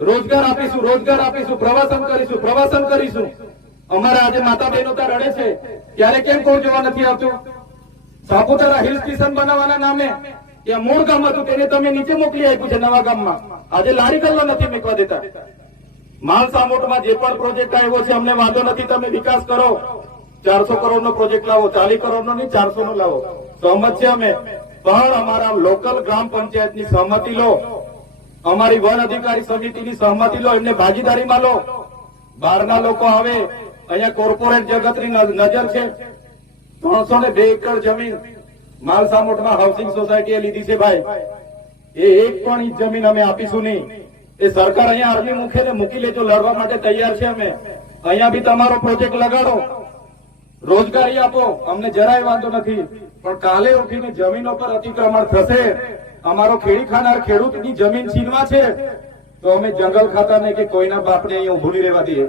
રોજગાર આપીશું, પ્રવાસન કરીશું. અમારા આજે માતા બહેનો ત્યાં રડે છે, ત્યારે કેમ કોઈ જોવા નથી આવતું? સાપુતારા હિલ સ્ટેશન બનાવવાના નામે ત્યાં મૂળ ગામ હતું તેને તમે નીચે મોકલી આપ્યું છે નવા ગામમાં. આજે લારી ગલ્લો નથી મેકવા દેતા. માલસામોટમાં જે પણ પ્રોજેક્ટ આવ્યો છે અમને વાંધો નથી, તમે વિકાસ કરો. 400 કરોડનો પ્રોજેક્ટ લાવો, 40 કરોડનો નહીં 400 નો લાવો, સહમત છે અમે. પણ અમારા લોકલ ગ્રામ પંચાયતની સહમતિ લો, અમારી વન અધિકારી સમિતિની સહમતિ લો, એમને ભાગીદારીમાં લો. બહારના લોકો આવે, અહીંયા કોર્પોરેટ જગતની નજર છે. 302 એકર જમીન માલસામોટમાં હાઉસિંગ સોસાયટીએ લીધી છે ભાઈ. એ એક પણ ઇંચ જમીન અમે આપીશું નહીં. એ સરકાર અહીંયા આર્મી મૂકી લેજો, લડવા માટે તૈયાર છે અમે. અહીંયા બી તમારો પ્રોજેક્ટ લગાડો, રોજગારી આપો, અમને જરાય વાંધો નથી. પણ કાલે ઉઠીને જમીનો પર અતિક્રમણ થશે, અમારો ખેડી ખાનાર ખેડૂતની જમીન છીનવા છે, તો અમે જંગલ ખાતા નહીં કે કોઈના બાપને અહીંયા ઉભું રહેવા દઈએ.